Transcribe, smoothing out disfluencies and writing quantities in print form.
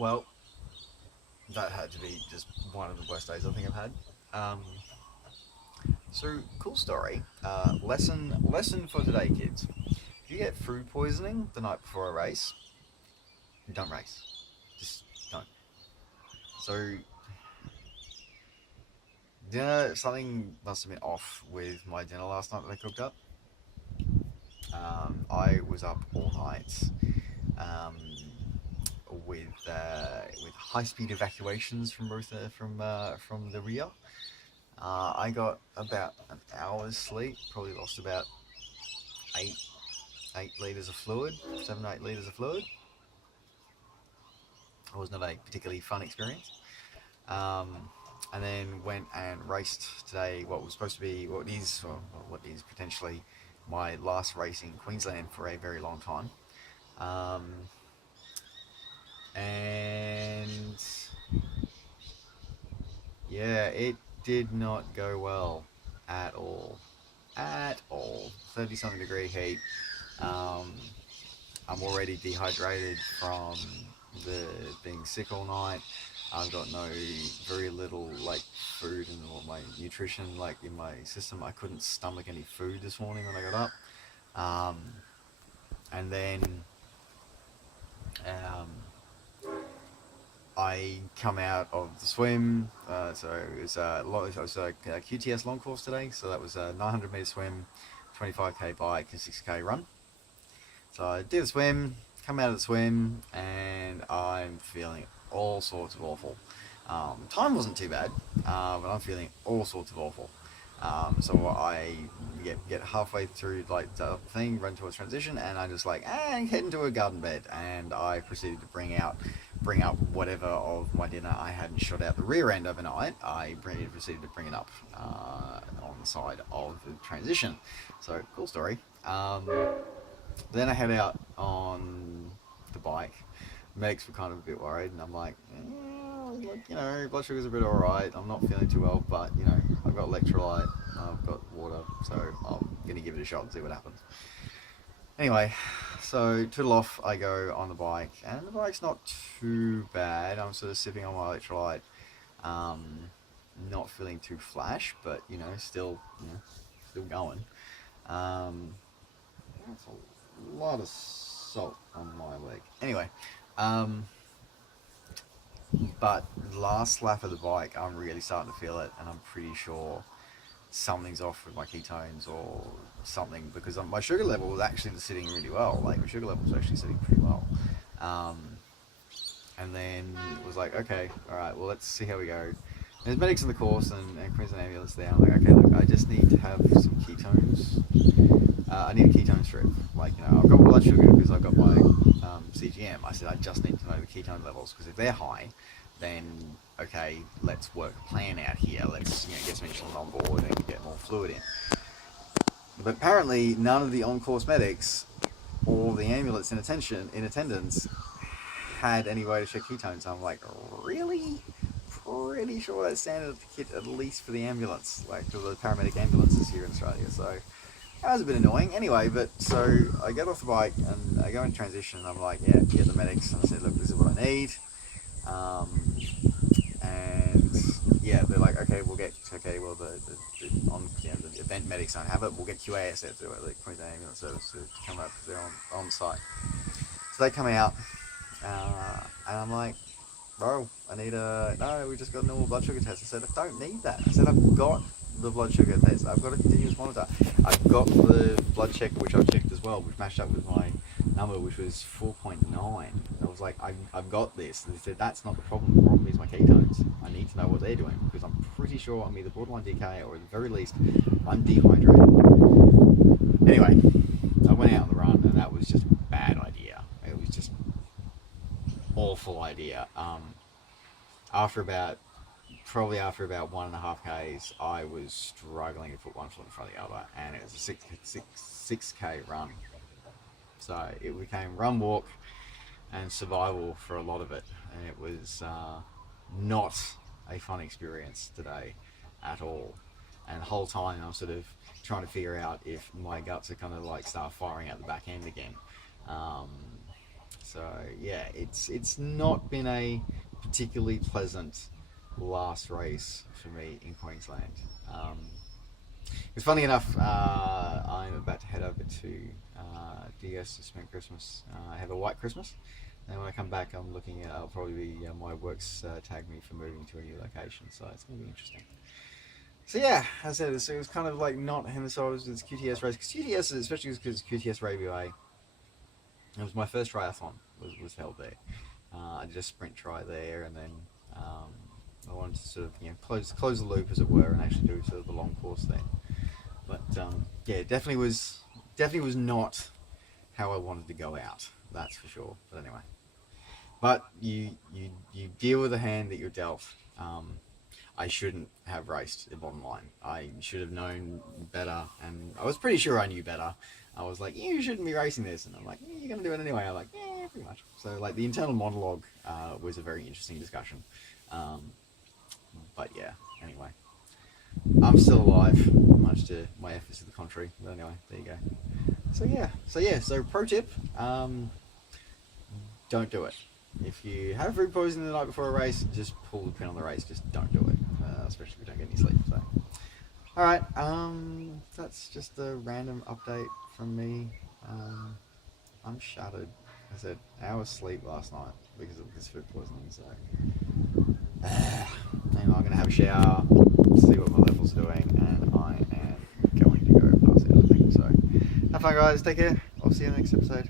Well, that had to be just one of the worst days I think I've had. Um, so cool story. Lesson for today, kids. If you get food poisoning the night before a race, don't race. Just don't. So dinner, something must have been off with my dinner last night that I cooked up. I was up all night um, with high speed evacuations from both from the rear. I got about an hour's sleep. Probably lost about eight 8 liters of fluid, 7 8 liters of fluid. It was not a particularly fun experience. Um, and then went and raced today. What was supposed to be what is potentially my last race in Queensland for a very long time. Um, and yeah, it did not go well at all. At all. 30 something degree heat. Um, I'm already dehydrated from the being sick all night. I've got very little like food and all my nutrition like in my system. I couldn't stomach any food this morning when I got up. And then um, I come out of the swim. So it was a QTS long course today. So that was a 900 meter swim, 25k bike, and 6k run. So I did the swim, come out of the swim, and I'm feeling all sorts of awful. Time wasn't too bad, but I'm feeling all sorts of awful. So I get halfway through like the thing, run to a transition, and I just like head into a garden bed, and I proceeded to bring up whatever of my dinner I hadn't shot out the rear end overnight. I proceeded to bring it up on the side of the transition. So cool story. Then I head out on the bike. Medics were kind of a bit worried, and I'm like, blood sugar's a bit alright. I'm not feeling too well, but I've got electrolyte, I've got water, so I'm gonna give it a shot and see what happens. Anyway, so toodle off I go on the bike, and the bike's not too bad. I'm sort of sipping on my electrolyte, um, not feeling too flash, but still going. Um, that's a lot of salt on my leg. Anyway, um, but last lap of the bike, I'm really starting to feel it, and I'm pretty sure something's off with my ketones or something because my sugar level was actually sitting really well. Like my sugar level was actually sitting pretty well. Um, and then it was like, okay, all right, well let's see how we go. There's medics in the course and Queensland ambulance there. I'm like, okay, look, I just need to have some ketones. I need a ketone strip. Like, I've got blood sugar because I've got my CGM. I said, I just need to know the ketone levels because if they're high, then okay, let's work a plan out here. Let's get some insulin on board and get more fluid in. But apparently, none of the on-course medics or the ambulance in attendance had any way to check ketones. I'm like, really? Pretty sure that's standard kit at least for the ambulance, like for the paramedic ambulances here in Australia. So that was a bit annoying. Anyway, but so I get off the bike and I go in transition and I'm like, yeah, get the medics. And I said, look, this is what I need. And yeah, they're like, okay, well the event medics don't have it. We'll get QAS there to do it, the Queensland Ambulance Service to come up because they're on site. So they come out, and I'm like, bro, no, we just got a normal blood sugar test. I said, I don't need that. I said, I've got the blood sugar test. I've got a continuous monitor. I've got the blood checker, which I've checked as well, which matched up with my number, which was 4.9. I was like, I've got this. And they said, that's not the problem. The problem is my ketones. I need to know what they're doing because I'm pretty sure I'm either borderline DK or at the very least, I'm dehydrated. Anyway, I went out on the run and that was just a bad idea. It was just awful idea. Probably after about 1.5 k's, I was struggling to put one foot in front of the other, and it was a 6k run. So it became run, walk, and survival for a lot of it, and it was not a fun experience today at all. And the whole time I'm sort of trying to figure out if my guts are kind of like start firing out the back end again. So yeah, it's not been a particularly pleasant last race for me in Queensland. It's funny enough, I'm about to head over to DS to spend Christmas. I have a white Christmas, and when I come back, I'm looking at. I'll probably be my work's tagged me for moving to a new location, so it's going to be interesting. So yeah, as I said, it was kind of like not him. So it was this QTS race, because QTS, especially because QTS Radio A, it was my first triathlon was held there. I did a sprint try there, and then I wanted to sort of close the loop, as it were, and actually do sort of the long course there. But yeah, definitely was not how I wanted to go out. That's for sure. But anyway, but you deal with the hand that you're dealt. I shouldn't have raced the bottom line. I should have known better, and I was pretty sure I knew better. I was like, you shouldn't be racing this, and I'm like, you're gonna do it anyway. I'm like, yeah, pretty much. So like the internal monologue was a very interesting discussion. But yeah, anyway, I'm still alive, much to my efforts to the contrary. But anyway, there you go. So pro tip, don't do it. If you have food poisoning the night before a race, just pull the pin on the race. Just don't do it, especially if you don't get any sleep. So, all right, that's just a random update from me. I'm shattered. I said hours sleep last night because of this food poisoning. So, anyway, I'm gonna have a shower, see what my levels are doing, and I am going to go pass out, I think. So, have fun, guys. Take care. I'll see you in the next episode.